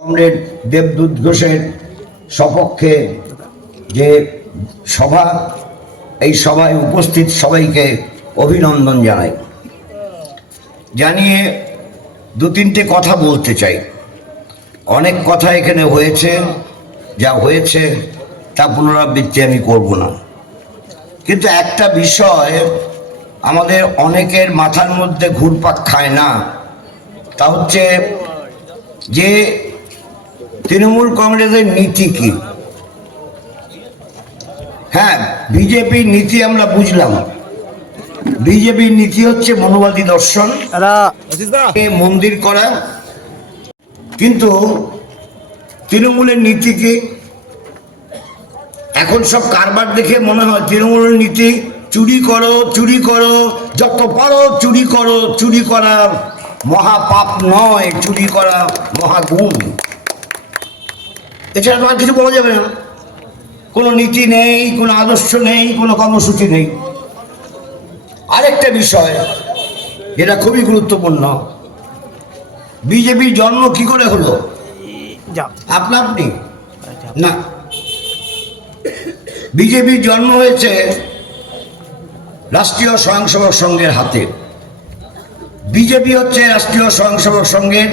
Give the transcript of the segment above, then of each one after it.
Comrade দেবদূত ঘোষের সপক্ষে যে সভা, এই সভায় উপস্থিত সবাইকে অভিনন্দন জানাই। জানিয়ে দু তিনটে কথা বলতে চাই। অনেক কথা এখানে হয়েছে, যা হয়েছে তা পুনরাবৃত্তি আমি করব না। কিন্তু একটা বিষয় আমাদের অনেকের মাথার মধ্যে ঘুরপাক খায় না, তা হচ্ছে যে তৃণমূল কংগ্রেসের নীতি কি? হ্যাঁ বিজেপির নীতি আমরা বুঝলাম। বিজেপির নীতি হচ্ছে মনোবাদী দর্শন। মন্দির করা। কিন্তু তৃণমূলের নীতি কি? এখন সব কারবার দেখে মনে হয় তৃণমূলের নীতি চুরি করো চুরি করো যত পারো চুরি করো চুরি করা মহাপাপ নয় চুরি করা মহাগুণ। এছাড়া তো আর কিছু বলা যাবে না। কোনো নীতি নেই কোনো আদর্শ নেই কোনো কর্মসূচি নেই। আরেকটা বিষয় যেটা খুবই গুরুত্বপূর্ণ। বিজেপির জন্ম কি করে হলো? আপনা আপনি? না। বিজেপির জন্ম হয়েছে রাষ্ট্রীয় স্বয়ংসেবক সংঘের হাতে। বিজেপি হচ্ছে রাষ্ট্রীয় স্বয়ংসেবক সংঘের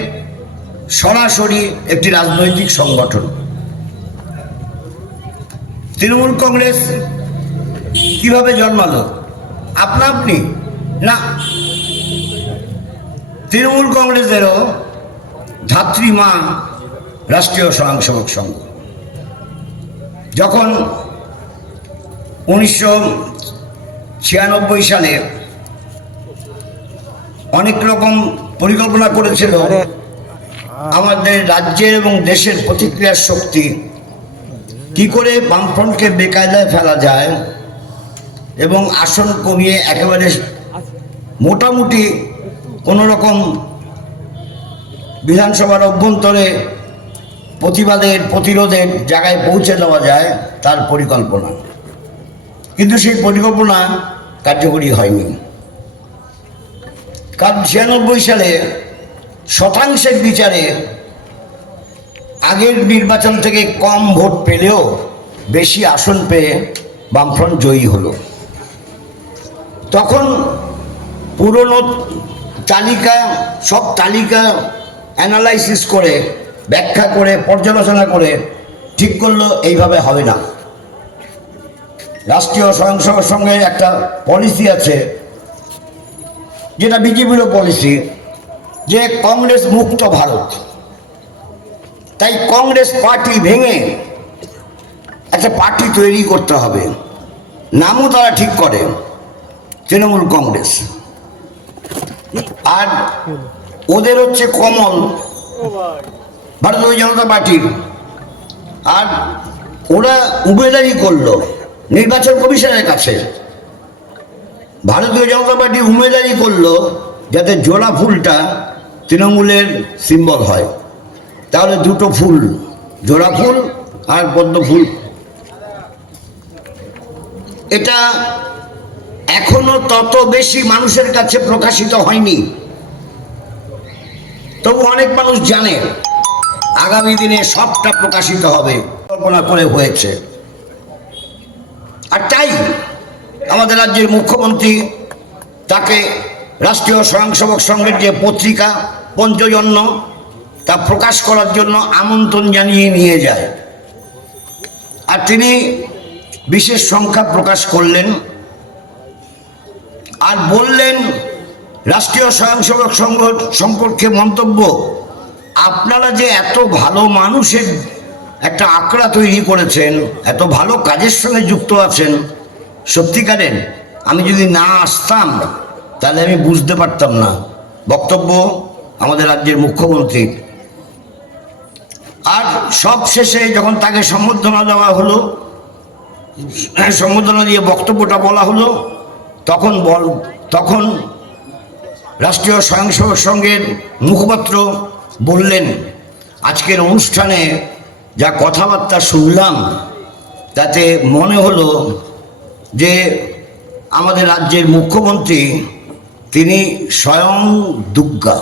সরাসরি একটি রাজনৈতিক সংগঠন। তৃণমূল কংগ্রেস কীভাবে জন্মালো? আপনা আপনি? না। তৃণমূল কংগ্রেসেরও ধাত্রী মা রাষ্ট্রীয় স্বয়ংসেবক সংঘ। যখন উনিশশো ছিয়ানব্বই সালে অনেক রকম পরিকল্পনা করেছিল আমাদের রাজ্যের এবং দেশের প্রতিক্রিয়ার শক্তি কি করে বামফ্রন্টকে বেকায়দায় ফেলা যায় এবং আসন কমিয়ে একেবারে মোটামুটি কোনো রকম বিধানসভার অভ্যন্তরে প্রতিবাদের, প্রতিরোধের জায়গায় পৌঁছে দেওয়া যায়, তার পরিকল্পনা। কিন্তু সেই পরিকল্পনা কার্যকরী হয়নি। কারণ ছিয়ানব্বই সালে শতাংশের বিচারে আগের নির্বাচন থেকে কম ভোট পেলেও বেশি আসন পেয়ে বামফ্রন্ট জয়ী হলো। তখন পুরনো তালিকা, সব তালিকা অ্যানালাইসিস করে, ব্যাখ্যা করে, পর্যালোচনা করে ঠিক করল, এইভাবে হবে না। রাষ্ট্রীয় স্বয়ংসেবক সঙ্গে একটা পলিসি আছে, যেটা বিজেপিরও পলিসি যে কংগ্রেস মুক্ত ভারত। তাই কংগ্রেস পার্টি ভেঙে একটা পার্টি তৈরি করতে হবে। নামও তারা ঠিক করে, তৃণমূল কংগ্রেস। আর ওদের হচ্ছে কমল, ভারতীয় জনতা পার্টির। আর ওরা উমেদারি করল নির্বাচন কমিশনের কাছে। ভারতীয় জনতা পার্টি উমেদারি করল যাতে জোড়া ফুলটা তৃণমূলের সিম্বল হয়। তাহলে দুটো ফুল, জোড়া ফুল আর পদ্ম ফুল। এটা এখনও তত বেশি মানুষের কাছে প্রকাশিত হয়নি। তবু অনেক মানুষ জানে, আগামী দিনে সবটা প্রকাশিত হবে, কল্পনা করে হয়েছে। আর তাই আমাদের রাজ্যের মুখ্যমন্ত্রী তাকে রাষ্ট্রীয় স্বয়ংসেবক সংঘের যে পত্রিকা, পঞ্চজন্য তা প্রকাশ করার জন্য আমন্ত্রণ জানিয়ে নিয়ে যায়। আর তিনি বিশেষ সংখ্যা প্রকাশ করলেন আর বললেন, রাষ্ট্রীয় স্বয়ংসেবক সংঘ সম্পর্কে মন্তব্য, আপনারা যে এত ভালো মানুষের একটা আঁকড়া তৈরি করেছেন, এত ভালো কাজের সঙ্গে যুক্ত আছেন, সত্যিকারের? আমি যদি না আসতাম, তাহলে আমি বুঝতে পারতাম না। বক্তব্য আমাদের রাজ্যের মুখ্যমন্ত্রী সব শেষে যখন তাকে সম্বর্ধনা দেওয়া হলো সম্বোধনা দিয়ে বক্তব্যটা বলা হলো, তখন বল, তখন রাষ্ট্রীয় স্বয়ংসেবক সংঘের মুখপাত্র বললেন, আজকের অনুষ্ঠানে যা কথাবার্তা শুনলাম, তাতে মনে হলো যে আমাদের রাজ্যের মুখ্যমন্ত্রী, তিনি স্বয়ং দুর্গা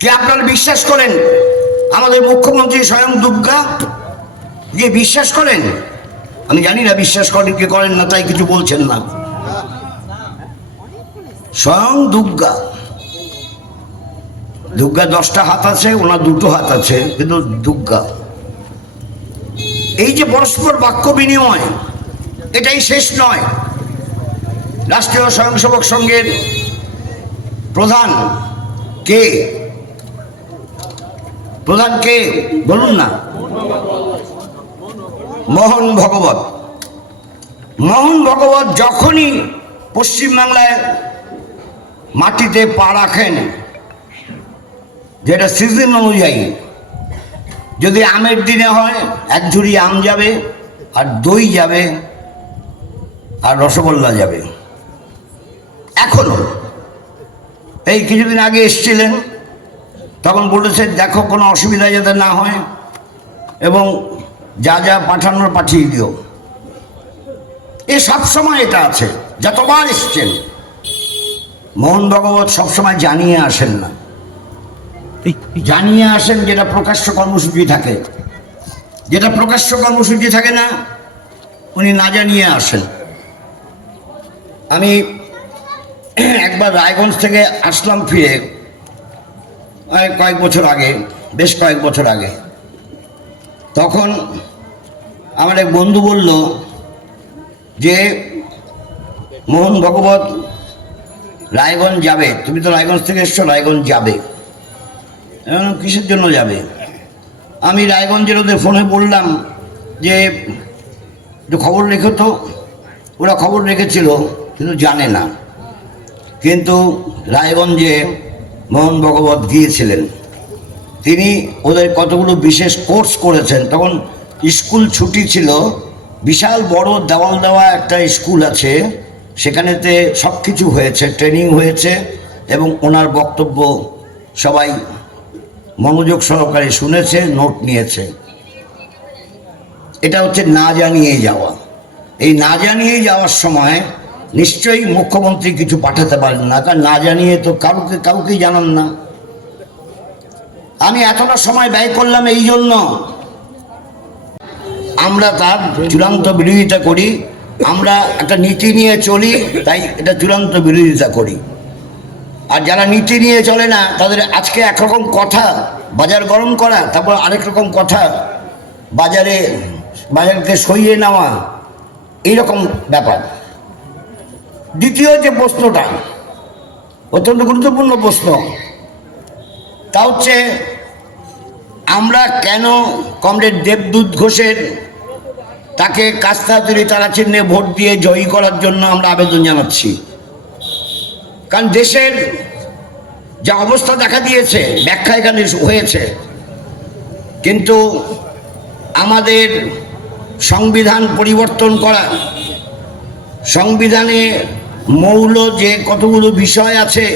কে আপনারা বিশ্বাস করেন? আমাদের মুখ্যমন্ত্রী স্বয়ং দুর্গা যে বিশ্বাস করেন? আমি জানি না বিশ্বাস করেন কি করেন না, তাই কিছু বলছেন না। স্বয়ং দুর্গা। দুর্গা দশটা হাত আছে, ওনার দুটো হাত আছে, কিন্তু দুর্গা। এই যে পরস্পর বাক্য বিনিময়, এটাই শেষ নয়। রাষ্ট্রীয় স্বয়ংসেবক সংঘের প্রধান কে? প্রধান কে বলুন না। মোহন ভগবত। মোহন ভগবত যখনই পশ্চিমবাংলায় মাটিতে পা রাখেন, যেটা সিজন অনুযায়ী, যদি আমের দিনে হয়, এক ঝুড়ি আম যাবে, আর দই যাবে, আর রসগোল্লা যাবে। এখনও, এই কিছুদিন আগে এসছিলেন তখন বলেছে দেখো কোনো অসুবিধা যাতে না হয় এবং যা যা পাঠানোর পাঠিয়ে দিও। এ সবসময় এটা আছে যতবার এসছেন। মোহন ভগবত সবসময় জানিয়ে আসেন না। জানিয়ে আসেন যেটা প্রকাশ্য কর্মসূচি থাকে। যেটা প্রকাশ্য কর্মসূচি থাকে না উনি না জানিয়ে আসেন। আমি একবার রায়গঞ্জ থেকে আসলাম ফিরে। কয়েক বছর আগে, বেশ কয়েক বছর আগে, তখন আমার এক বন্ধু বলল যে, মোহন ভগবত, রায়গঞ্জ যাবে? তুমি তো রায়গঞ্জ থেকে এসছো, রায়গঞ্জ যাবে? কিসের জন্য যাবে? আমি রায়গঞ্জের ওদের ফোনে বললাম যে খবর রেখো তো। ওরা খবর রেখেছিল, কিন্তু জানে না। কিন্তু রায়গঞ্জে মোহন ভগবত গিয়েছিলেন। তিনি ওদের কতগুলো বিশেষ কোর্স করেছেন। তখন স্কুল ছুটি ছিল। বিশাল বড় দেওয়াল দেওয়া একটা স্কুল আছে। সেখানেতে সব কিছু হয়েছে, ট্রেনিং হয়েছে এবং ওনার বক্তব্য সবাই মনোযোগ সহকারে শুনেছে, নোট নিয়েছে। এটা হচ্ছে না জানিয়ে যাওয়া। এই না জানিয়ে যাওয়ার সময় নিশ্চয়ই মুখ্যমন্ত্রী কিছু পাঠাতে পারেন না, কারণ না জানিয়ে তো কাউকে, কাউকেই জানান না। আমি এতটা সময় ব্যয় করলাম এই জন্য। আমরা তার চূড়ান্ত বিরোধিতা করি, আমরা একটা নীতি নিয়ে চলি, তাই এটা চূড়ান্ত বিরোধিতা করি। আর যারা নীতি নিয়ে চলে না, তাদের আজকে একরকম কথা, বাজার গরম করা, তারপর আরেক রকম কথা, বাজারে, বাজারকে সইয়ে নেওয়া, এইরকম ব্যাপার। দ্বিতীয় যে প্রশ্নটা, অত্যন্ত গুরুত্বপূর্ণ প্রশ্ন, তা হচ্ছে, আমরা কেন কমরেড দেবদূত ঘোষের তাকে কাস্তাতুরি তারা চিহ্নে ভোট দিয়ে জয়ী করার জন্য আমরা আবেদন জানাচ্ছি? কারণ দেশের যা অবস্থা দেখা দিয়েছে ব্যাখ্যা এখানে হয়েছে, কিন্তু আমাদের সংবিধান পরিবর্তন করা, সংবিধানে মৌল যে কতগুলো বিষয় আছে,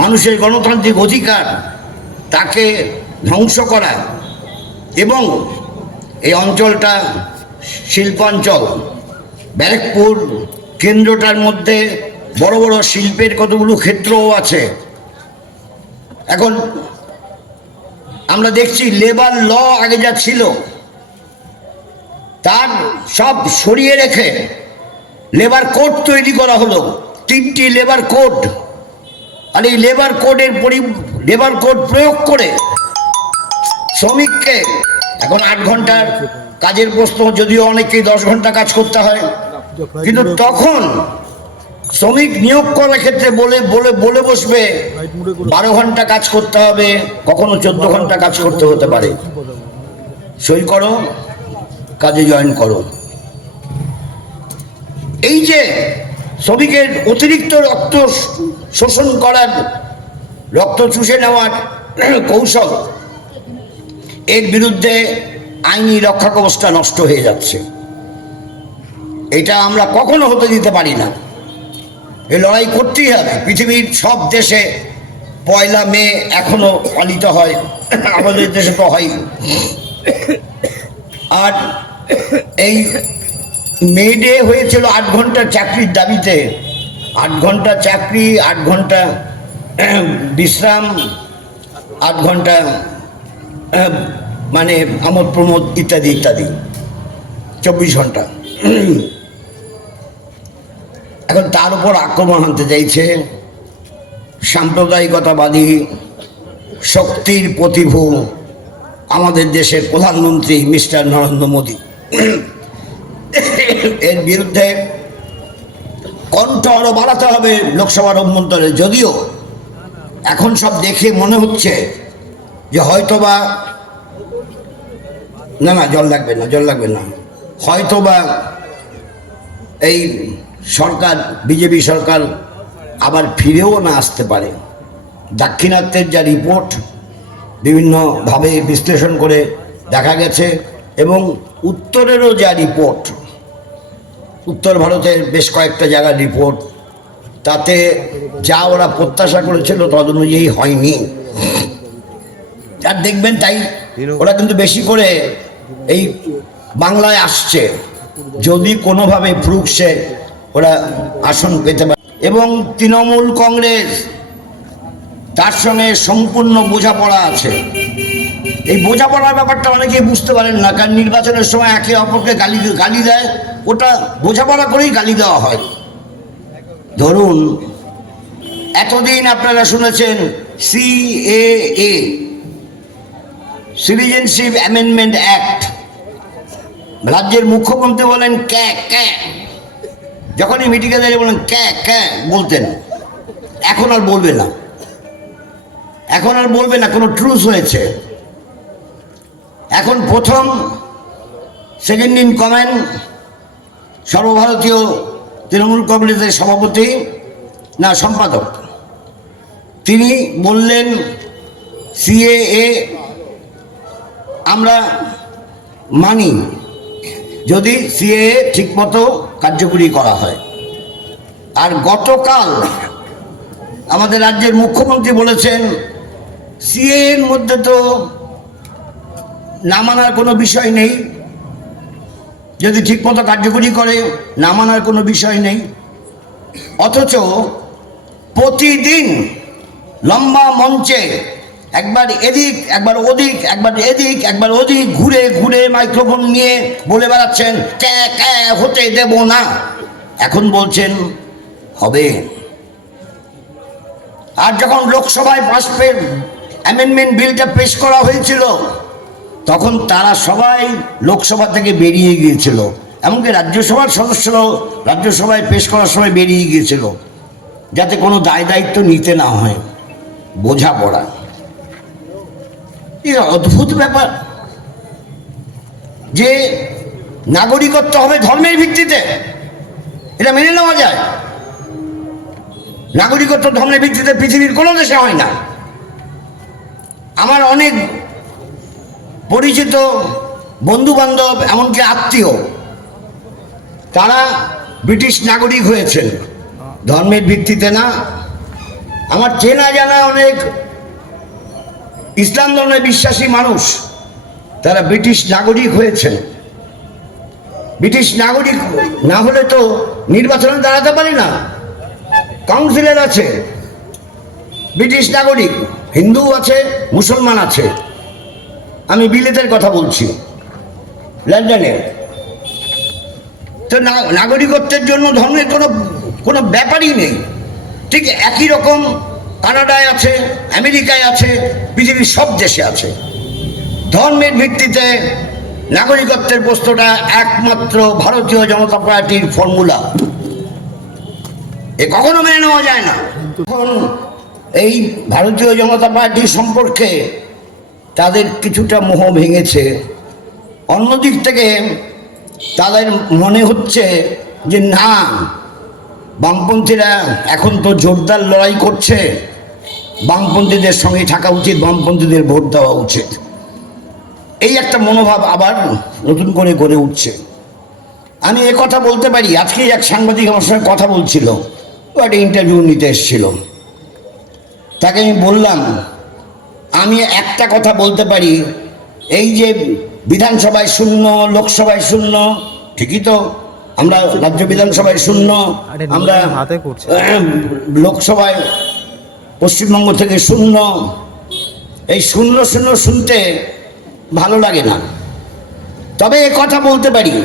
মানুষের গণতান্ত্রিক অধিকার, তাকে ধ্বংস করা এবং এই অঞ্চলটা শিল্পাঞ্চল, ব্যারাকপুর কেন্দ্রটার মধ্যে বড় বড় শিল্পের কতগুলো ক্ষেত্রও আছে। এখন আমরা দেখছি লেবার ল আগে যা ছিল, তার সব সরিয়ে রেখে লেবার কোড তৈরি করা হলো। তিনটি লেবার কোড আর এই লেবার কোডের পরি লেবার কোড প্রয়োগ করে শ্রমিককে, এখন আট ঘণ্টার কাজের প্রশ্ন, যদিও অনেকেই দশ ঘণ্টা কাজ করতে হয়। কিন্তু তখন শ্রমিক নিয়োগ করার ক্ষেত্রে বলে বলে বলে বসবে, বারো ঘণ্টা কাজ করতে হবে, কখনো চোদ্দ ঘণ্টা কাজ করতে হতে পারে। সই করো, কাজে জয়েন করো। এই যে শ্রমিকের অতিরিক্ত রক্ত শোষণ করার, রক্ত চুষে নেওয়ার কৌশল, এর বিরুদ্ধে আইনি রক্ষা কবচটা নষ্ট হয়ে যাচ্ছে। এটা আমরা কখনো হতে দিতে পারি না। এ লড়াই করতেই হবে। পৃথিবীর সব দেশে পয়লা মে এখনও পালিত হয়। আমাদের দেশে তো হয় আর এই মে ডে হয়েছিল আট ঘণ্টা চাকরির দাবিতে। আট ঘণ্টা চাকরি, আট ঘণ্টা বিশ্রাম, আট ঘণ্টা মানে আমোদ প্রমোদ ইত্যাদি ইত্যাদি। চব্বিশ ঘণ্টা। এখন তার উপর আক্রমণ আনতে চাইছে সাম্প্রদায়িকতাবাদী শক্তির প্রতিভু আমাদের দেশের প্রধানমন্ত্রী মিস্টার নরেন্দ্র মোদী। এর বিরুদ্ধে কণ্ঠ আরও বাড়াতে হবে লোকসভার অভ্যন্তরে। যদিও এখন সব দেখে মনে হচ্ছে যে হয়তোবা না না, জল লাগবে না, জল লাগবে না। হয়তোবা এই সরকার, বিজেপি সরকার আবার ফিরেও না আসতে পারে। দাক্ষিণাত্যের যা রিপোর্ট বিভিন্নভাবে বিশ্লেষণ করে দেখা গেছে এবং উত্তরেরও যা রিপোর্ট উত্তর ভারতের বেশ কয়েকটা জায়গার রিপোর্ট তাতে যা ওরা প্রত্যাশা করেছিল তদ অনুযায়ী হয়নি। আর দেখবেন তাই ওরা কিন্তু বেশি করে এই বাংলায় আসছে। যদি কোনোভাবে ফ্রুকসে ওরা আসন পেতে পারে। এবং তৃণমূল কংগ্রেস, তার সঙ্গে সম্পূর্ণ বোঝাপড়া আছে। এই বোঝাপড়ার ব্যাপারটা অনেকেই বুঝতে পারেন না, কারণ নির্বাচনের সময় একে অপরকে গালি গালি দেয়। ওটা বোঝাপড়া করেই গালি দেওয়া হয়। ধরুন, এতদিন আপনারা শুনেছেন সিএএ সিটিজেনশিপ অ্যামেন্ডমেন্ট অ্যাক্ট রাজ্যের মুখ্যমন্ত্রী বলেন ক্যা ক্যা। যখনই মিটিংয়ে দাঁড়িয়ে বলেন ক্যা ক্যা বলতেন। এখন আর বলবে না। এখন আর বলবে না, কোনো ট্রুস হয়েছে। এখন প্রথম সেকেন্ড ইন কমেন্ট সর্বভারতীয় তৃণমূল কংগ্রেসের সভাপতি না সম্পাদক। তিনি বললেন, সিএএ আমরা মানি যদি সিএএ ঠিকমতো কার্যকরী করা হয়। আর গতকাল আমাদের রাজ্যের মুখ্যমন্ত্রী বলেছেন সিএ এর মধ্যে তো না মানার কোনো বিষয় নেই। যদি ঠিকমতো কার্যকরী করে, না মানার কোনো বিষয় নেই। অথচ প্রতিদিন লম্বা মঞ্চে একবার এদিক, একবার ওদিক, একবার এদিক, একবার ওদিক, ঘুরে ঘুরে মাইক্রোফোন নিয়ে বলে বেড়াচ্ছেন, ক্যা ক্যা, হতে দেব না। এখন বলছেন, হবে। আর যখন লোকসভায় পাশ অ্যামেন্ডমেন্ট বিলটা পেশ করা হয়েছিল তখন তারা সবাই লোকসভা থেকে বেরিয়ে গিয়েছিল। এমনকি রাজ্যসভার সদস্যরাও রাজ্যসভায় পেশ করার সময় বেরিয়ে গিয়েছিল, যাতে কোনো দায় দায়িত্ব নিতে না হয়, বোঝাপড়া। এই অদ্ভুত ব্যাপার যে নাগরিকত্ব হবে ধর্মের ভিত্তিতে, এটা মেনে নেওয়া যায়। নাগরিকত্ব ধর্মের ভিত্তিতে পৃথিবীর কোনো দেশে হয় না। আমার অনেক পরিচিত বন্ধু বান্ধব এমনকি আত্মীয়, তারা ব্রিটিশ নাগরিক হয়েছেন। ধর্মের ভিত্তিতে না। আমার চেনা জানা অনেক ইসলাম ধর্মে বিশ্বাসী মানুষ, তারা ব্রিটিশ নাগরিক হয়েছেন। ব্রিটিশ নাগরিক না হলে তো নির্বাচনে দাঁড়াতে পারি না। কাউন্সিলর আছে, ব্রিটিশ নাগরিক হিন্দু আছে, মুসলমান আছে। আমি বিলেতের কথা বলছি। লন্ডনে। তো নাগরিকত্বের জন্য ধর্মের কোনো কোনো ব্যাপারই নেই। ঠিক একই রকম কানাডায় আছে, আমেরিকায় আছে, পৃথিবীর সব দেশে আছে। ধর্মের ভিত্তিতে নাগরিকত্বের প্রশ্নটা একমাত্র ভারতীয় জনতা পার্টির ফর্মুলা। এ কখনো মেনে নেওয়া যায় না। এই ভারতীয় জনতা পার্টি সম্পর্কে তাদের কিছুটা মোহ ভেঙেছে। অন্যদিক থেকে তাদের মনে হচ্ছে যে, না, বামপন্থীরা এখন তো জোরদার লড়াই করছে। বামপন্থীদের সঙ্গে থাকা উচিত, বামপন্থীদের ভোট দেওয়া উচিত। এই একটা মনোভাব আবার নতুন করে গড়ে উঠছে। আমি এ কথা বলতে পারি আজকে এক সাংবাদিক আমার সঙ্গে কথা বলছিল, ও একটা ইন্টারভিউ নিতে এসেছিল। তাকে আমি বললাম আমি একটা কথা বলতে পারি এই যে বিধানসভায় শূন্য লোকসভায় শূন্য ঠিকই তো আমরা রাজ্য বিধানসভায় শূন্য আমরা লোকসভায় পশ্চিমবঙ্গ থেকে শূন্য এই শূন্য শূন্য শুনতে ভালো লাগে না। তবে এ কথা বলতে পারি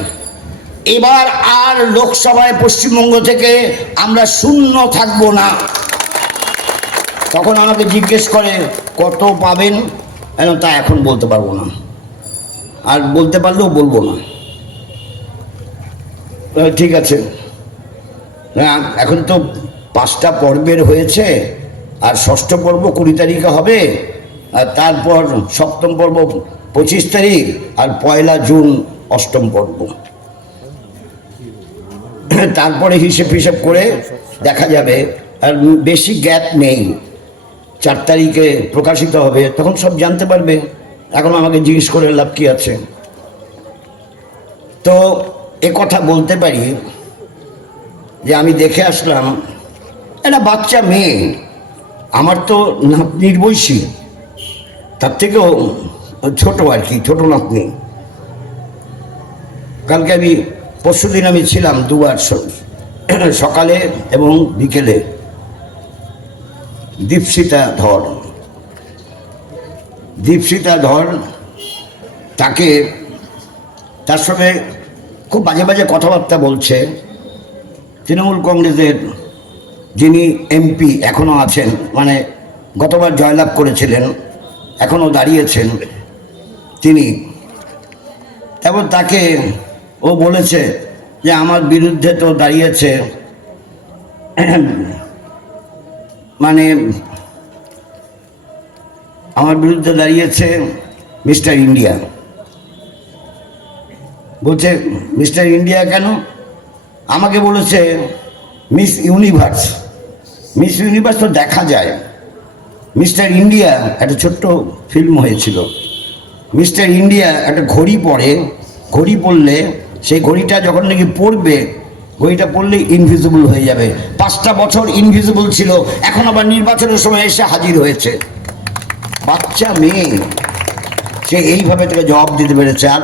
এবার আর লোকসভায় পশ্চিমবঙ্গ থেকে আমরা শূন্য থাকব না। তখন আমাকে জিজ্ঞেস করে, কত পাবেন? কেন তা এখন বলতে পারব না। আর বলতে পারলেও বলব না। ঠিক আছে। এখন তো পাঁচটা পর্বের হয়েছে, আর ষষ্ঠ পর্ব কুড়ি তারিখে হবে, আর তারপর সপ্তম পর্ব পঁচিশ তারিখ, আর পয়লা জুন অষ্টম পর্ব। তারপরে হিসেব হিসেব করে দেখা যাবে, আর বেশি গ্যাপ নেই। চার তারিখে প্রকাশিত হবে, তখন সব জানতে পারবে। এখন আমাকে জিজ্ঞেস করে লাভ কি আছে। তো এ কথা বলতে পারি যে আমি দেখে আসলাম, একটা বাচ্চা মেয়ে, আমার তো নাতনির বয়সী তার থেকেও ছোট আর কি, ছোট নাতনি কালকে আমি পরশু দিন আমি ছিলাম দুবার সকালে এবং বিকেলে। দীপসিতা ধর। দীপসিতা ধর তাকে, তার সঙ্গে খুব বাজে বাজে কথাবার্তা বলছে। তৃণমূল কংগ্রেসের যিনি এমপি এখনও আছেন মানে গতবার জয়লাভ করেছিলেন, এখনও দাঁড়িয়েছেন তিনি। তারপর তাকে ও বলেছে যে, আমার বিরুদ্ধে তো দাঁড়িয়েছে মানে আমার বিরুদ্ধে দাঁড়িয়েছে মিস্টার ইন্ডিয়া। বলছে, মিস্টার ইন্ডিয়া কেন? আমাকে বলেছে, মিস ইউনিভার্স মিস ইউনিভার্স তো দেখা যায়। মিস্টার ইন্ডিয়া একটা ছোট্ট ফিল্ম হয়েছিল। মিস্টার ইন্ডিয়া একটা ঘড়ি পরে ঘড়ি পড়লে সেই ঘড়িটা যখন নাকি পড়বে ঘড়িটা পড়লে ইনভিজিবল হয়ে যাবে। পাঁচটা বছর ইনভিজিবল ছিল, এখন আবার নির্বাচনের সময় এসে হাজির হয়েছে। বাচ্চা মেয়ে, সে এইভাবে তাকে জবাব দিতে পেরেছে। আর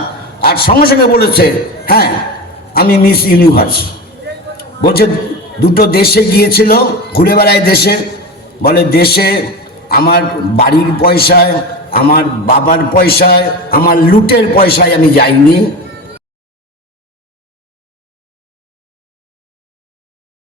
আর সঙ্গে সঙ্গে বলেছে হ্যাঁ আমি মিস ইউনিভার্স বলছে, দুটো দেশে গিয়েছিল, ঘুরে বেড়ায় দেশে। বলে, দেশে আমার বাড়ির পয়সায়, আমার বাবার পয়সায়, আমার লুটের পয়সায় আমি যাইনি।